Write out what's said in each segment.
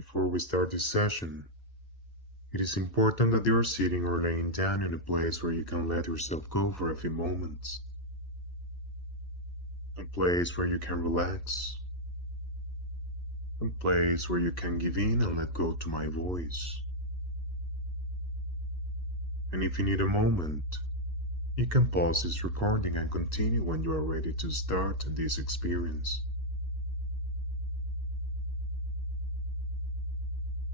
Before we start this session, it is important that you are sitting or laying down in a place where you can let yourself go for a few moments. A place where you can relax. A place where you can give in and let go to my voice. And if you need a moment, you can pause this recording and continue when you are ready to start this experience.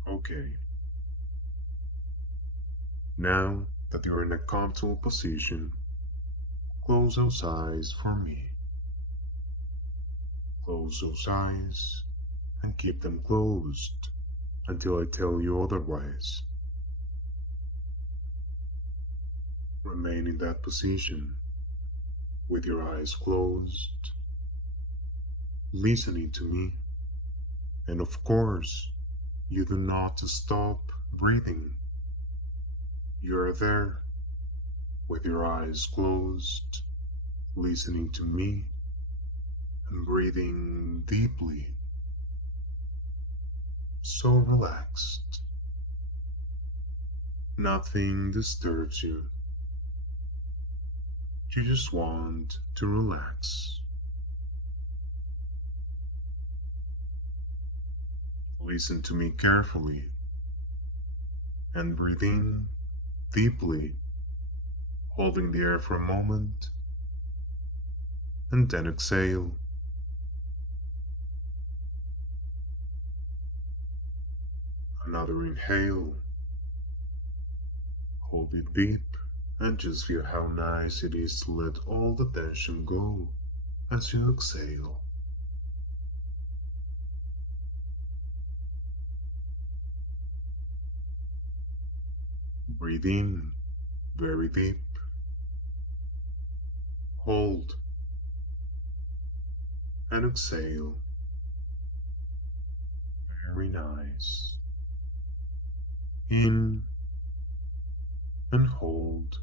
Okay. Now that you're in a comfortable position, close those eyes for me. Close those eyes and keep them closed until I tell you otherwise. Remain in that position with your eyes closed, listening to me, and of course, you do not stop breathing. You're there with your eyes closed, listening to me, and breathing deeply. So relaxed. Nothing disturbs you. You just want to relax. Listen to me carefully and breathe in deeply, holding the air for a moment, and then exhale. Another inhale. Hold it deep and just feel how nice it is to let all the tension go as you exhale. Breathe in very deep. Hold and exhale. Very nice. In and hold.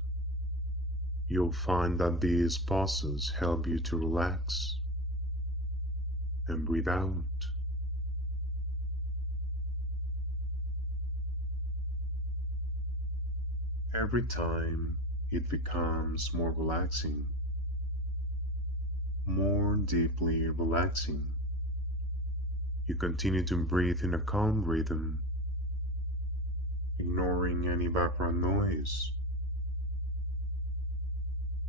You'll find that these pauses help you to relax. And breathe out. Every time it becomes more relaxing, more deeply relaxing. You continue to breathe in a calm rhythm, ignoring any background noise,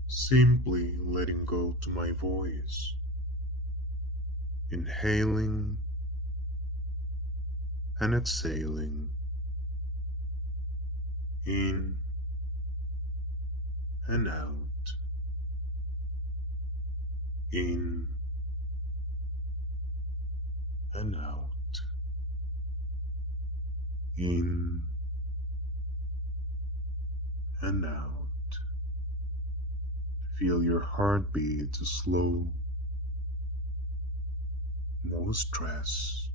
simply letting go to my voice, inhaling and exhaling, in and out, in and out, in and out. Feel your heartbeat slow. No stress,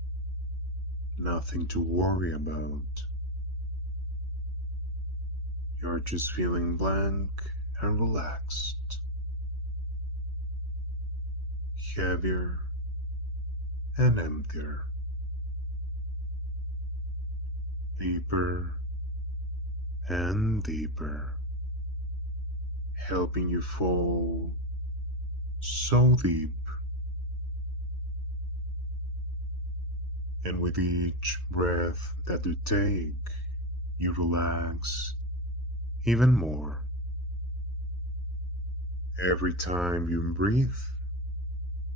nothing to worry about. You're just feeling blank and relaxed. Heavier and emptier. Deeper and deeper. Helping you fall so deep. And with each breath that you take, you relax even more. Every time you breathe,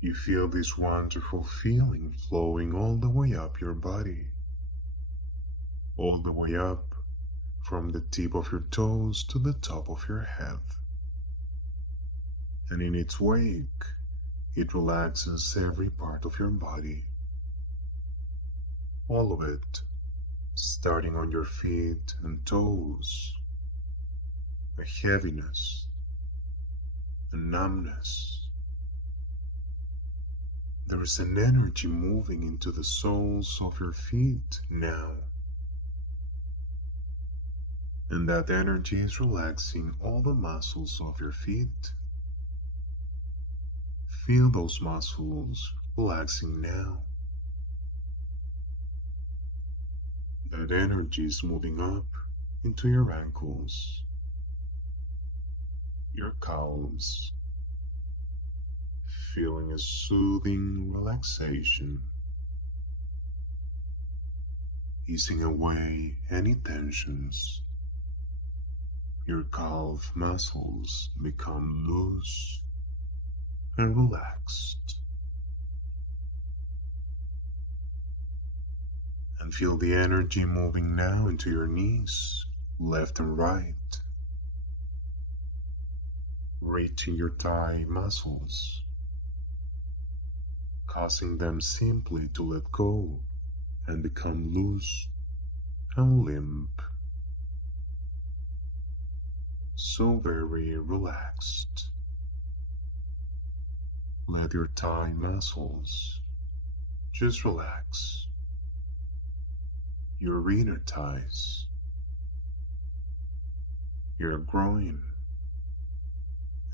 you feel this wonderful feeling flowing all the way up your body, all the way up from the tip of your toes to the top of your head. And in its wake, it relaxes every part of your body. All of it, starting on your feet and toes. A heaviness, a numbness. There is an energy moving into the soles of your feet now. And that energy is relaxing all the muscles of your feet. Feel those muscles relaxing now. That energy is moving up into your ankles, your calves, feeling a soothing relaxation, easing away any tensions. Your calf muscles become loose and relaxed. And feel the energy moving now into your knees, left and right, reaching your thigh muscles, causing them simply to let go and become loose and limp. So very relaxed. Let your thigh muscles just relax. Your inner thighs, your groin.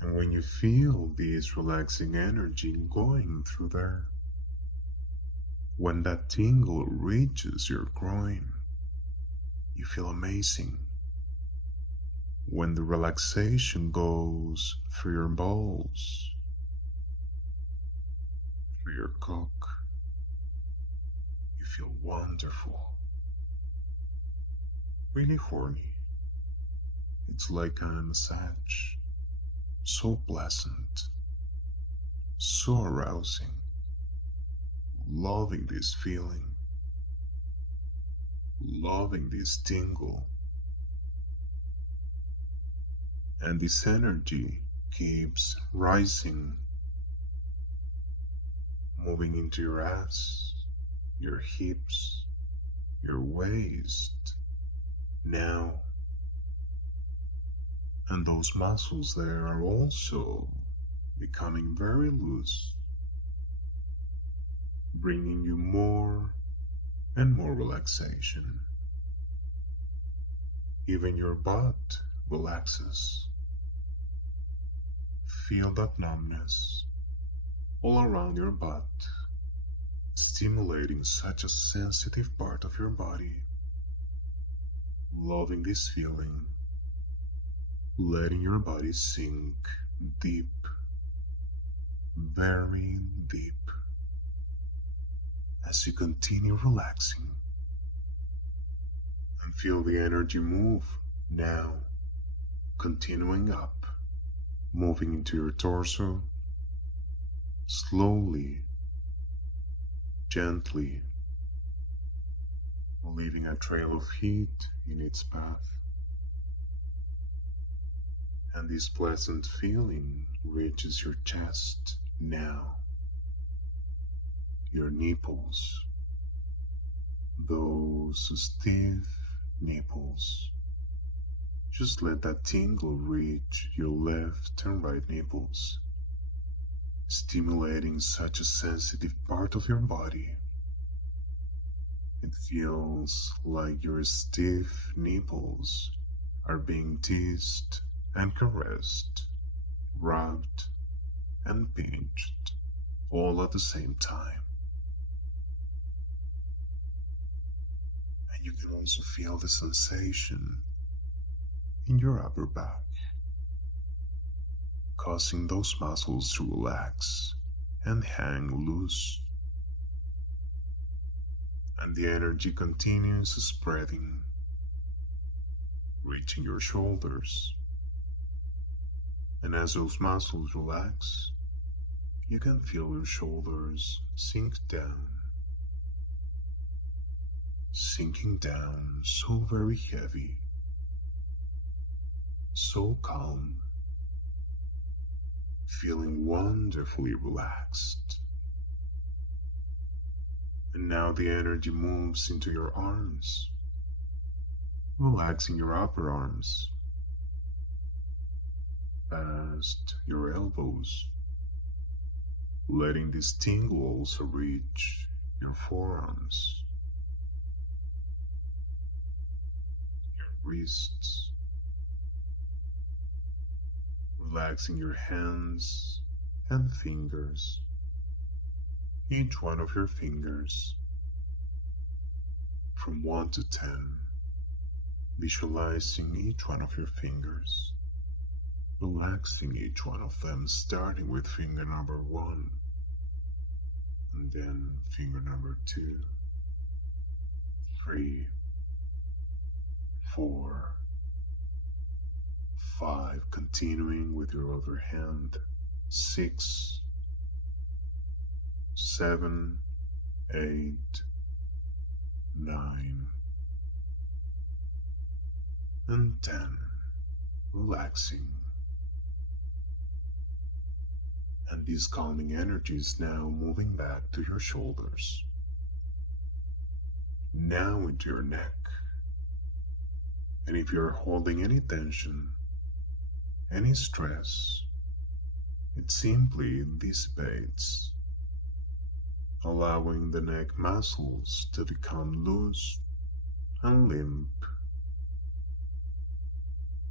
And when you feel this relaxing energy going through there, when that tingle reaches your groin, you feel amazing. When the relaxation goes through your balls, through your cock, you feel wonderful. Really horny. It's like a massage. So pleasant. So arousing. Loving this feeling. Loving this tingle. And this energy keeps rising, moving into your ass, your hips, your waist, now. And those muscles there are also becoming very loose, bringing you more and more relaxation. Even your butt relaxes. Feel that numbness all around your butt, stimulating such a sensitive part of your body. Loving this feeling, letting your body sink deep, very deep, as you continue relaxing. And feel the energy move now, continuing up, moving into your torso, slowly, gently, leaving a trail of heat in its path. And this pleasant feeling reaches your chest now, your nipples, those stiff nipples. Just let that tingle reach your left and right nipples, stimulating such a sensitive part of your body. It feels like your stiff nipples are being teased and caressed, rubbed and pinched, all at the same time. And you can also feel the sensation in your upper back, causing those muscles to relax and hang loose. And the energy continues spreading, reaching your shoulders. And as those muscles relax, you can feel your shoulders sink down, sinking down so very heavy, so calm, feeling wonderfully relaxed. And now the energy moves into your arms, relaxing your upper arms, past your elbows, letting this tingle also reach your forearms, your wrists, relaxing your hands and fingers, each one of your fingers, from 1 to 10, visualizing each one of your fingers, relaxing each one of them, starting with finger number 1, and then finger number 2, 3, 4, 5, continuing with your other hand, 6, 7, 8, 9, and 10, relaxing. And this calming energy is now moving back to your shoulders, now into your neck. And if you're holding any tension, any stress, it simply dissipates, allowing the neck muscles to become loose and limp.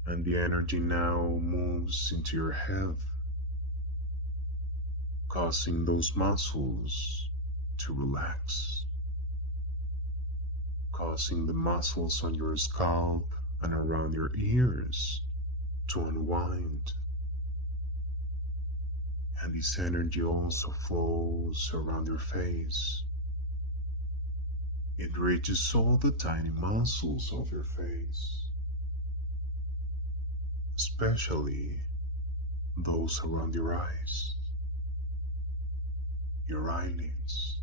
And the energy now moves into your head, causing those muscles to relax, causing the muscles on your scalp and around your ears to unwind. And this energy also flows around your face. It reaches all the tiny muscles of your face, especially those around your eyes, your eyelids,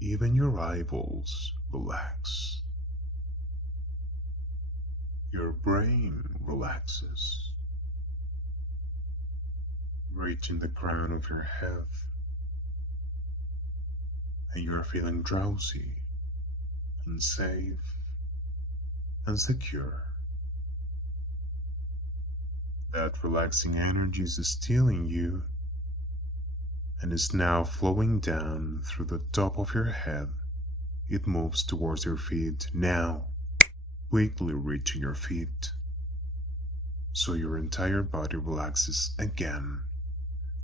even your eyeballs relax. Your brain relaxes, reaching the crown of your head, and you're feeling drowsy and safe and secure. That relaxing energy is stealing you and is now flowing down through the top of your head. It moves towards your feet now, quickly reaching your feet, so your entire body relaxes again,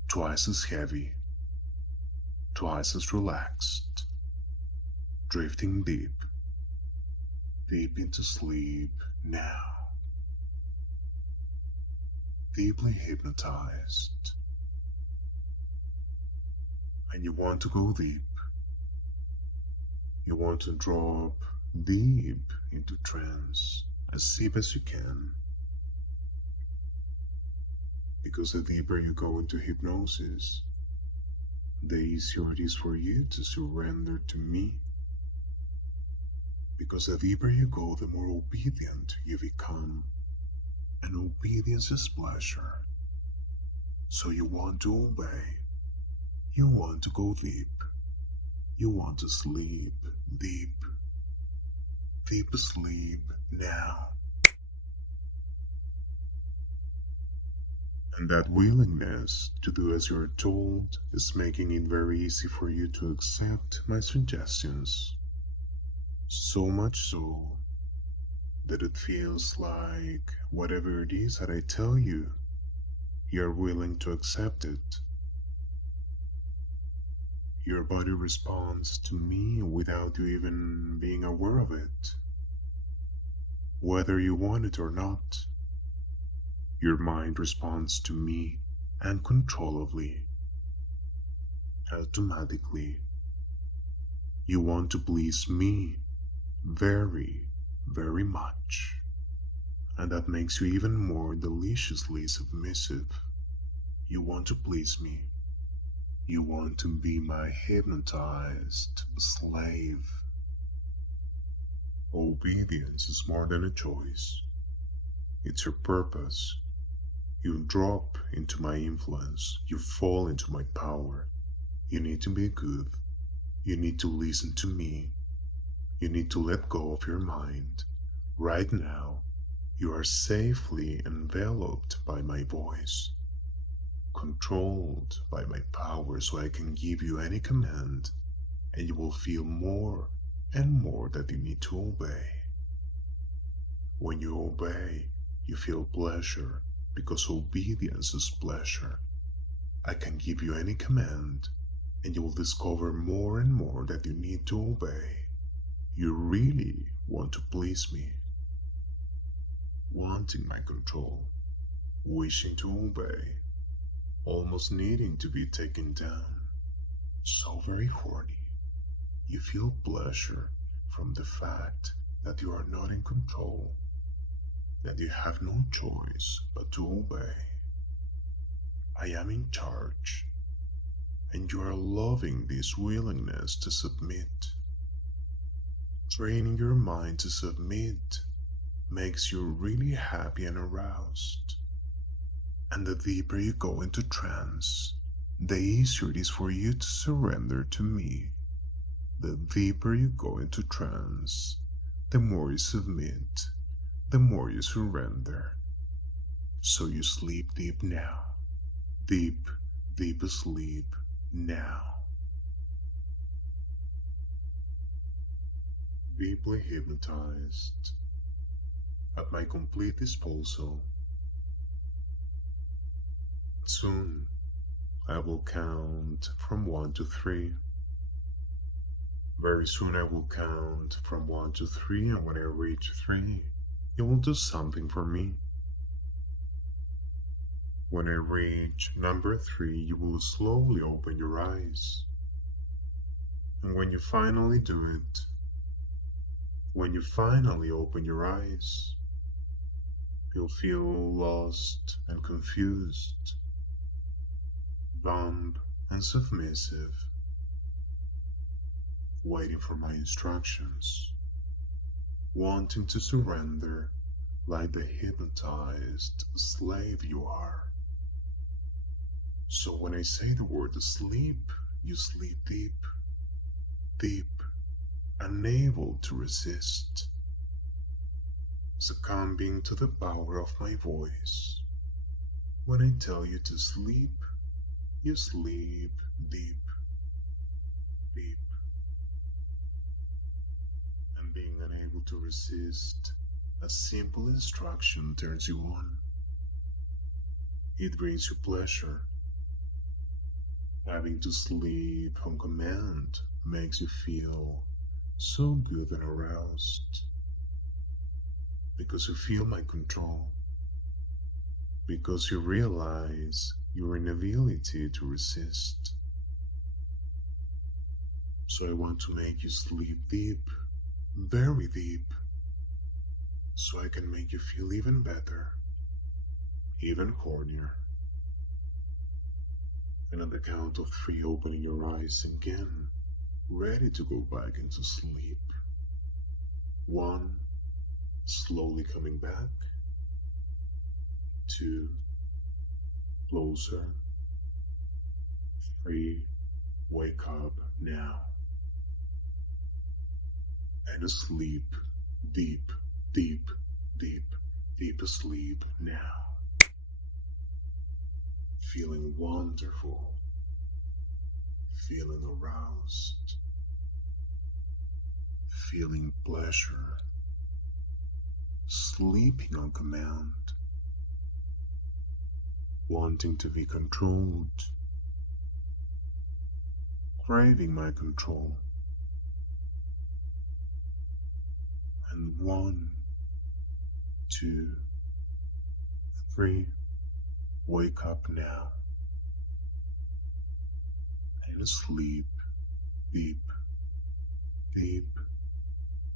twice as heavy, twice as relaxed, drifting deep, deep into sleep now, deeply hypnotized. And you want to go deep. You want to drop deep into trance, as deep as you can. Because the deeper you go into hypnosis, the easier it is for you to surrender to me. Because the deeper you go, the more obedient you become. And obedience is pleasure. So you want to obey. You want to go deep. You want to sleep deep. Deep sleep now. And that willingness to do as you're told is making it very easy for you to accept my suggestions. So much so that it feels like whatever it is that I tell you, you're willing to accept it. Your body responds to me without you even being aware of it. Whether you want it or not, your mind responds to me uncontrollably, automatically. You want to please me very, very much, and that makes you even more deliciously submissive. You want to please me. You want to be my hypnotized slave. Obedience is more than a choice. It's your purpose. You drop into my influence. You fall into my power. You need to be good. You need to listen to me. You need to let go of your mind. Right now, you are safely enveloped by my voice, controlled by my power, so I can give you any command, and you will feel more and more that you need to obey. When you obey, you feel pleasure, because obedience is pleasure. I can give you any command, and you will discover more and more that you need to obey. You really want to please me, wanting my control, wishing to obey, almost needing to be taken down. So very horny. You feel pleasure from the fact that you are not in control, that you have no choice but to obey. I am in charge, and you are loving this willingness to submit. Training your mind to submit makes you really happy and aroused. And the deeper you go into trance, the easier it is for you to surrender to me. The deeper you go into trance, the more you submit, the more you surrender. So you sleep deep now. Deep, deep asleep now. Deeply hypnotized. At my complete disposal. Soon, I will count from 1 to 3. Very soon I will count from 1 to 3, and when I reach 3, you will do something for me. When I reach number 3, you will slowly open your eyes. And when you finally do it, when you finally open your eyes, you'll feel lost and confused, dumb and submissive, waiting for my instructions, wanting to surrender like the hypnotized slave you are. So when I say the word sleep, you sleep deep, deep, unable to resist, succumbing to the power of my voice. When I tell you to sleep, you sleep deep, deep. And being unable to resist, a simple instruction turns you on. It brings you pleasure. Having to sleep on command makes you feel so good and aroused. Because you feel my control. Because you realize your inability to resist. So I want to make you sleep deep, very deep, so I can make you feel even better, even hornier. And at the count of 3, opening your eyes again, ready to go back into sleep. 1, slowly coming back. 2, closer. 3, wake up now. And asleep, deep, deep, deep, deep asleep now. Feeling wonderful, feeling aroused, feeling pleasure, sleeping on command, wanting to be controlled, craving my control. And 1, 2, 3, wake up now. And sleep, deep, deep,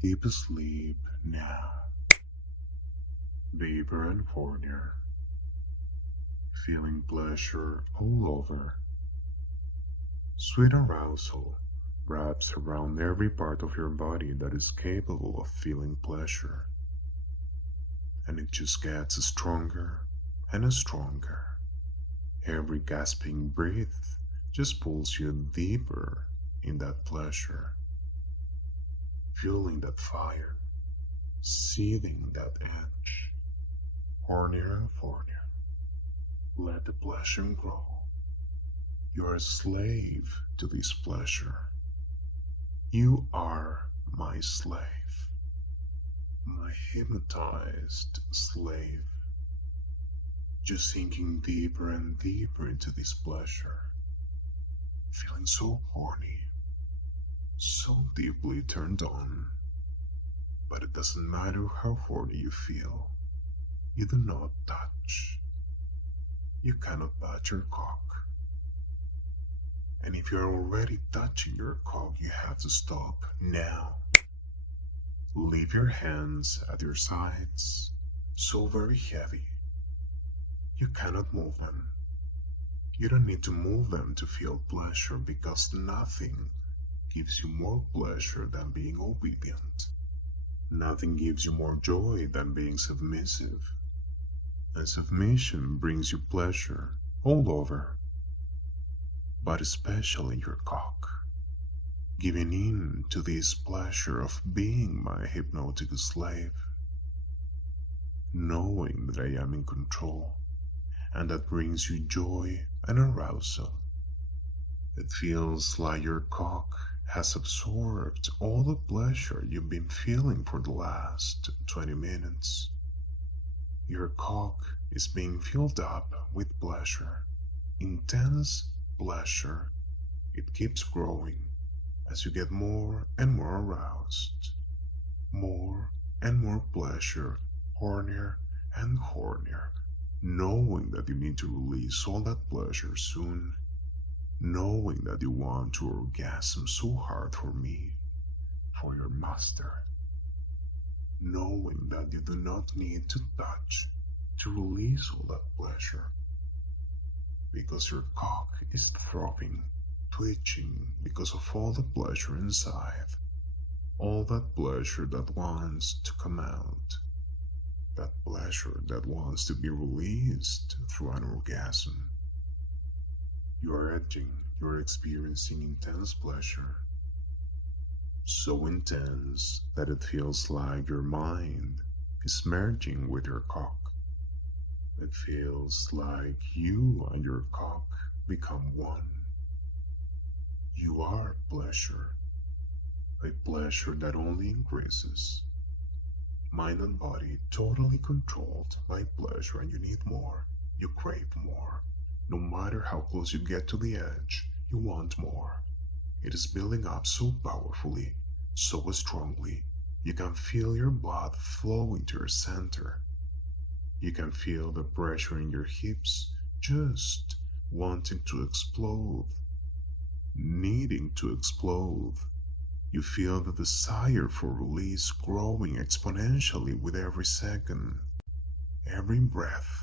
deep asleep now. Deeper and hornier, feeling pleasure all over. Sweet arousal wraps around every part of your body that is capable of feeling pleasure. And it just gets stronger and stronger. Every gasping breath just pulls you deeper in that pleasure. Feeling that fire, seething that edge. Hornier and hornier. Let the pleasure grow. You are a slave to this pleasure. You are my slave. My hypnotized slave. Just sinking deeper and deeper into this pleasure. Feeling so horny. So deeply turned on. But it doesn't matter how horny you feel, you do not touch. You cannot touch your cock. And if you're already touching your cock, you have to stop now. Leave your hands at your sides, so very heavy. You cannot move them. You don't need to move them to feel pleasure because nothing gives you more pleasure than being obedient. Nothing gives you more joy than being submissive. And submission brings you pleasure all over, but especially your cock. Giving in to this pleasure of being my hypnotic slave. Knowing that I am in control, and that brings you joy and arousal. It feels like your cock has absorbed all the pleasure you've been feeling for the last 20 minutes. Your cock is being filled up with pleasure, intense pleasure. It keeps growing as you get more and more aroused. More and more pleasure, hornier and hornier, knowing that you need to release all that pleasure soon, knowing that you want to orgasm so hard for me, for your master, knowing that you do not need to touch to release all that pleasure, because your cock is throbbing, twitching because of all the pleasure inside, all that pleasure that wants to come out, that pleasure that wants to be released through an orgasm. You are edging, you are experiencing intense pleasure, so intense that it feels like your mind is merging with your cock. It feels like you and your cock become one. You are pleasure, a pleasure that only increases. Mind and body totally controlled by pleasure, and you need more. You crave more. No matter how close you get to the edge, you want more. It is building up so powerfully, so strongly. You can feel your blood flowing to your center. You can feel the pressure in your hips just wanting to explode, needing to explode. You feel the desire for release growing exponentially with every second, every breath,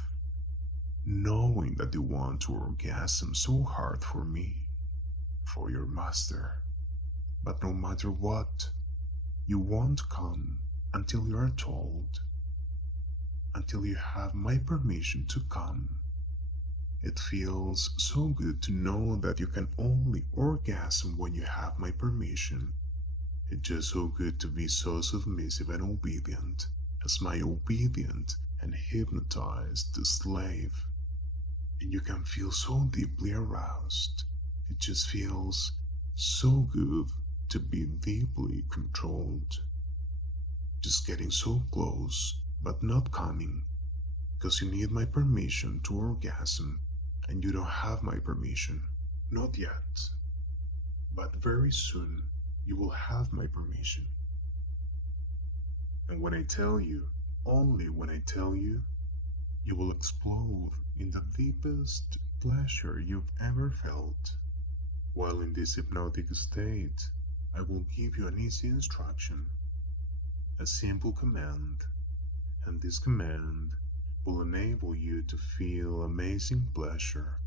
knowing that you want to orgasm so hard for me, for your master. But no matter what, you won't come until you are told, until you have my permission to come. It feels so good to know that you can only orgasm when you have my permission. It's just so good to be so submissive and obedient as my obedient and hypnotized slave. And you can feel so deeply aroused. It just feels so good to be deeply controlled. Just getting so close, but not coming, because you need my permission to orgasm, and you don't have my permission. Not yet. But very soon, you will have my permission. And when I tell you, only when I tell you, you will explode in the deepest pleasure you've ever felt. While in this hypnotic state, I will give you an easy instruction, a simple command, and this command will enable you to feel amazing pleasure.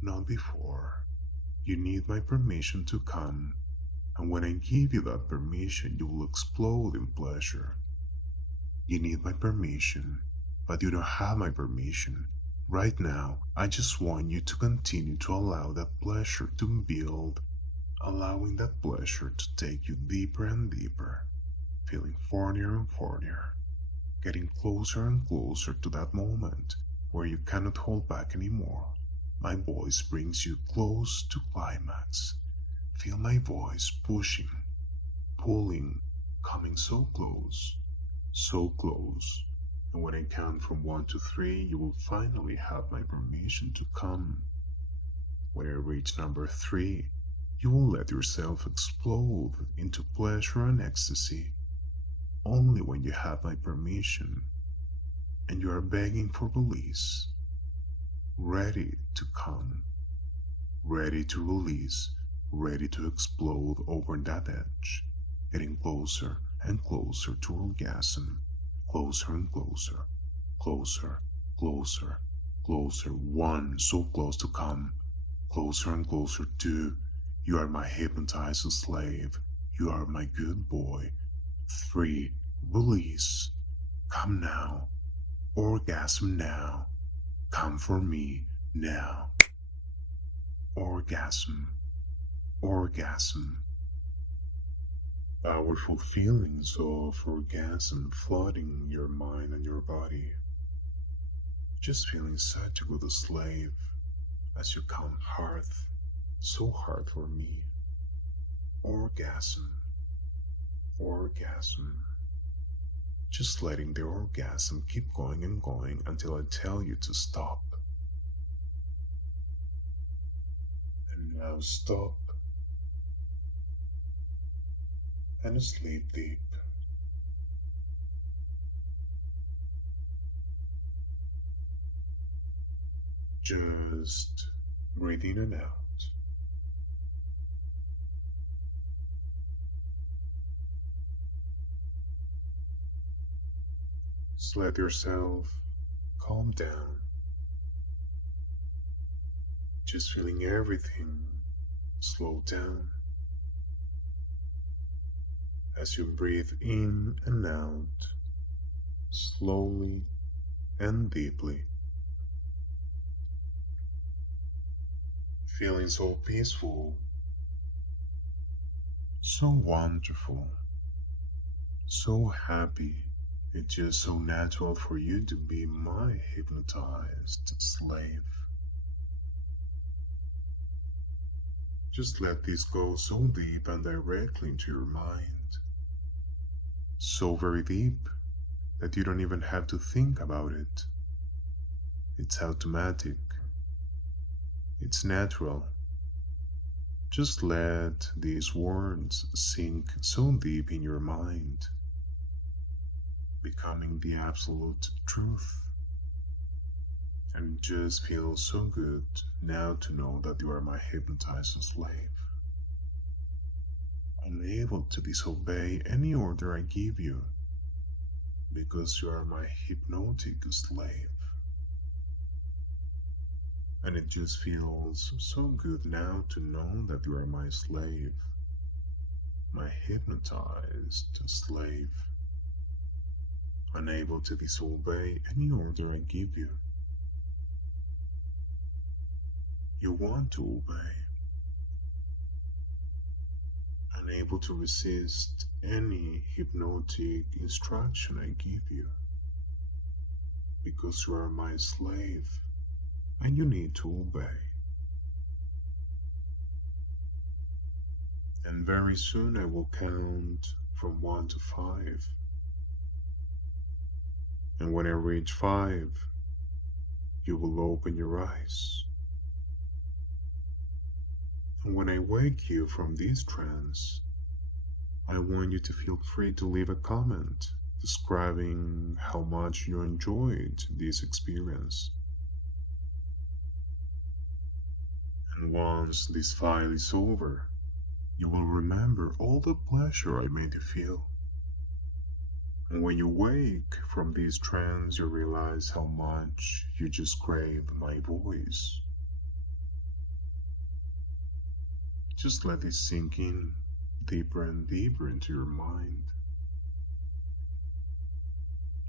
Not before. You need my permission to come, and when I give you that permission, you will explode in pleasure. You need my permission, but you don't have my permission. Right now, I just want you to continue to allow that pleasure to build, allowing that pleasure to take you deeper and deeper, feeling hornier and hornier, getting closer and closer to that moment where you cannot hold back anymore. My voice brings you close to climax. Feel my voice pushing, pulling, coming so close, and when I count from 1 to 3, you will finally have my permission to come. When I reach number 3, you will let yourself explode into pleasure and ecstasy. only when you have my permission and you are begging for release, ready to come, ready to release, ready to explode over that edge, getting closer and closer to orgasm, closer and closer, closer, closer, closer, one, so close to come, closer and closer, two, you are my hypnotized slave, you are my good boy, three, release, come now, orgasm now, come for me now, orgasm, orgasm. Powerful feelings of orgasm flooding your mind and your body. Just feeling such a good slave as you come hard, so hard for me. Orgasm, orgasm. Just letting the orgasm keep going and going until I tell you to stop. And now stop. And sleep deep. Just breathe in and out. Just let yourself calm down. Just feeling everything slow down as you breathe in and out, slowly and deeply. Feeling so peaceful, so wonderful, so happy. It's just so natural for you to be my hypnotized slave. Just let this go so deep and directly into your mind. So very deep that you don't even have to think about it. It's automatic. It's natural. Just let these words sink so deep in your mind, becoming the absolute truth. And it just feels so good now to know that you are my hypnotized slave, unable to disobey any order I give you, because you are my hypnotic slave. And it just feels so good now to know that you are my slave, my hypnotized slave, unable to disobey any order I give you. You want to obey, unable to resist any hypnotic instruction I give you, because you are my slave and you need to obey. And very soon I will count from 1 to 5. And when I reach 5, you will open your eyes. And when I wake you from this trance, I want you to feel free to leave a comment describing how much you enjoyed this experience. And once this file is over, you will remember all the pleasure I made you feel. And when you wake from this trance, you realize how much you just crave my voice. Just let this sink in deeper and deeper into your mind.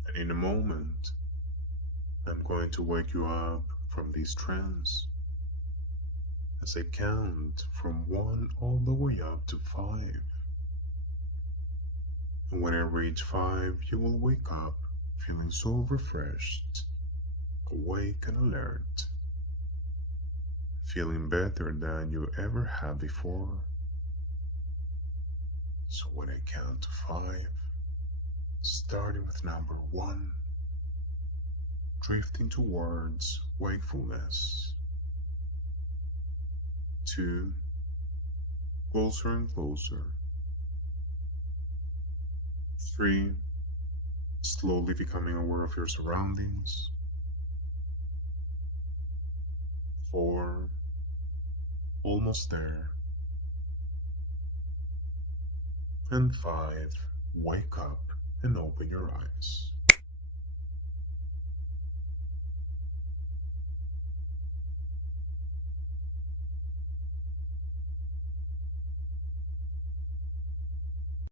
And in a moment, I'm going to wake you up from this trance as I count from 1 all the way up to 5. And when I reach 5, you will wake up feeling so refreshed, awake and alert, feeling better than you ever have before. So when I count to 5, starting with number 1, drifting towards wakefulness. 2, closer and closer. 3, slowly becoming aware of your surroundings. 4, almost there. And 5, wake up and open your eyes.